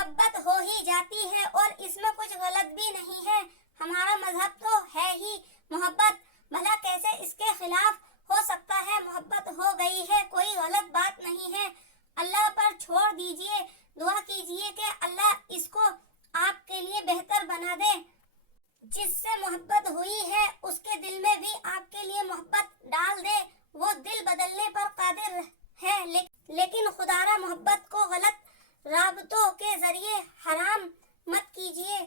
محبت ہو ہی جاتی ہے اور اس میں کچھ غلط بھی نہیں ہے. ہمارا مذہب تو ہے ہی محبت، بھلا کیسے اس کے خلاف ہو سکتا ہے؟ محبت ہو گئی ہے، کوئی غلط بات نہیں ہے. اللہ پر چھوڑ دیجئے، دعا کیجئے کہ اللہ اس کو آپ کے لیے بہتر بنا دے. جس سے محبت ہوئی ہے اس کے دل میں بھی آپ کے لیے محبت ڈال دے. وہ دل بدلنے پر قادر ہے، لیکن خدارا محبت کو غلط رابطوں کے ذریعے حرام مت کیجئے،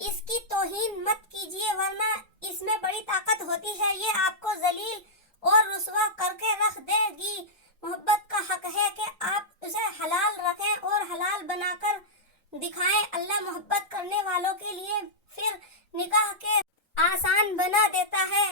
اس کی توہین مت کیجئے، ورنہ اس میں بڑی طاقت ہوتی ہے، یہ آپ کو ذلیل اور رسوا کر کے رکھ دے گی. محبت کا حق ہے کہ آپ اسے حلال رکھیں اور حلال بنا کر دکھائیں. اللہ محبت کرنے والوں کے لیے پھر نکاح کے آسان بنا دیتا ہے.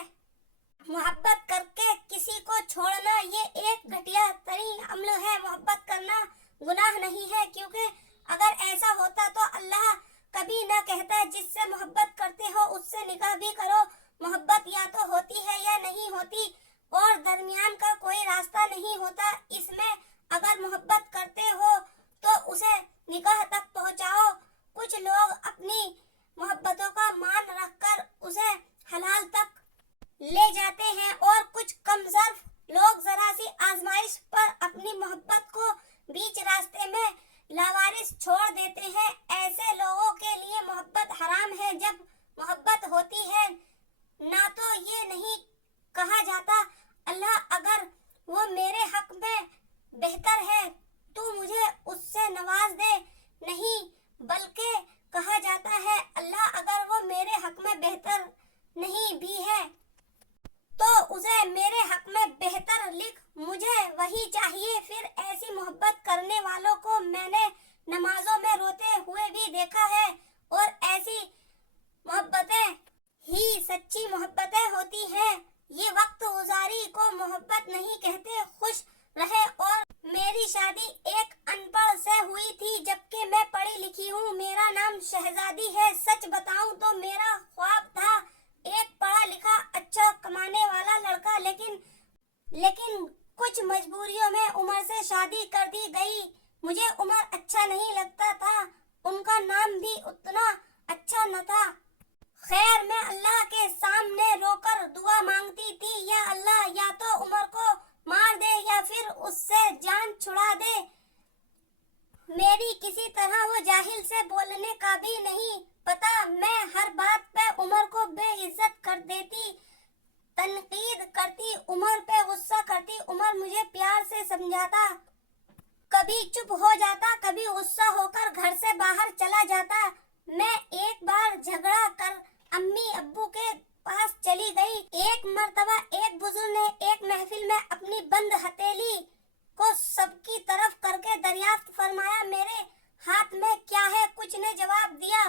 محبت کر کے کسی کو چھوڑنا یہ ایک گھٹیا ترین عمل ہے. محبت کرنا گناہ نہیں ہے، کیونکہ اگر ایسا ہوتا تو اللہ کبھی نہ کہتا جس سے محبت کرتے ہو اس سے نکاح بھی کرو. محبت یا تو ہوتی ہے یا نہیں ہوتی، اور درمیان کا کوئی راستہ نہیں ہوتا. اس میں اگر محبت کرتے ہو تو اسے نکاح تک پہنچاؤ. کچھ لوگ اپنی محبتوں کا مان رکھ کر اسے حلال تک لے جاتے ہیں، اور کچھ کم ظرف لوگ ذرا سی آزمائش پر اپنی محبت کو بیچ راستے میں لاوارث چھوڑ دیتے ہیں. ایسے لوگوں کے لیے محبت حرام ہے. جب محبت ہوتی ہے نہ تو یہ نہیں کہا جاتا اللہ اگر وہ میرے حق میں بہتر ہے تو مجھے اس سے نواز دے، نہیں، بلکہ کہا جاتا ہے اللہ اگر وہ میرے حق میں بہتر نہیں بھی ہے تو اسے میرے حق میں بہتر لکھ، مجھے وہی چاہیے. پھر ایسی محبت کرنے والوں کو میں نے نمازوں میں روتے ہوئے بھی دیکھا ہے، اور ایسی محبتیں ہی سچی محبتیں ہوتی ہیں. یہ وقت گزاری کو محبت نہیں کہتے. خوش رہے. اور میری شادی ایک ان پڑھ سے ہوئی تھی، جبکہ میں پڑھی لکھی ہوں. میرا نام شہزادی ہے. سچ بتاؤں تو میرا خواب تھا ایک پڑھا لکھا اچھا کمانے والا لڑکا، لیکن کچھ مجبوریوں میں عمر سے شادی کر دی گئی. مجھے عمر اچھا نہیں لگتا تھا، ان کا نام بھی اتنا اچھا نہ تھا. خیر میں اللہ کے سامنے رو کر دعا مانگتی تھی، یا اللہ یا تو عمر کو مار دے یا پھر اس سے جان چھڑا دے. میری کسی طرح وہ جاہل سے بولنے کا بھی نہیں پتا. میں ہر بات پہ عمر کو بے عزت کر دیتی، تنقید کرتی، عمر پہ غصہ کرتی. عمر مجھے پیار سے سمجھاتا، کبھی چپ ہو جاتا، کبھی غصہ ہو کر گھر سے باہر چلا جاتا. میں ایک بار جھگڑا کر امی ابو کے پاس چلی گئی. ایک مرتبہ ایک بزرگ نے ایک محفل میں اپنی بند ہتھیلی کو سب کی طرف کر کے دریافت فرمایا میرے ہاتھ میں کیا ہے؟ کچھ نے جواب دیا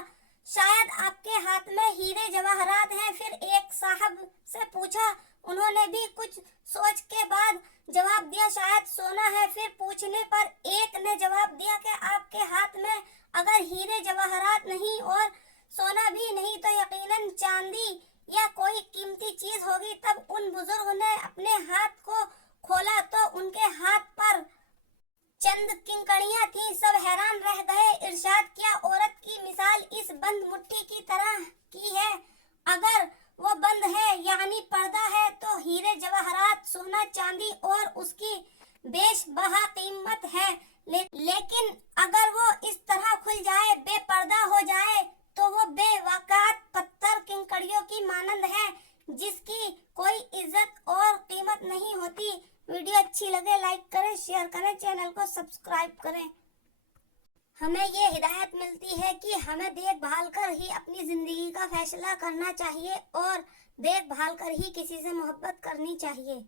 شاید آپ کے ہاتھ میں ہیرے جواہرات ہیں. پھر ایک صاحب سے پوچھا، انہوں نے بھی کچھ سوچ کے بعد جواب دیا شاید سونا ہے. پھر پوچھنے پر ایک نے جواب دیا کہ آپ کے ہاتھ میں اگر ہیرے جواہرات نہیں اور سونا بھی نہیں تو یقیناً چاندی یا کوئی قیمتی چیز ہوگی. تب ان بزرگ نے اپنے ہاتھ کو کھولا تو ان کے ہاتھ پر چند کنکڑیاں تھیں. سب حیران رہ گئے. ارشاد کیا عورت کی مثال اس بند مٹھی کی طرح کی ہے. اگر وہ بند ہے یعنی پردہ ہے تو ہیرے جواہرات سونا چاندی اور اس کی بیش بہا قیمت ہے. لیکن اگر وہ اس طرح کھل جائے، بے پردہ ہو جائے تو وہ بے وقعت پتھر کنکڑیوں کی مانند ہے جس کی کوئی عزت اور قیمت نہیں ہوتی. ویڈیو اچھی لگے لائک کریں، شیئر کریں، چینل کو سبسکرائب کریں. ہمیں یہ ہدایت ملتی ہے کہ ہمیں دیکھ بھال کر ہی اپنی زندگی کا فیصلہ کرنا چاہیے اور دیکھ بھال کر ہی کسی سے محبت کرنی چاہیے.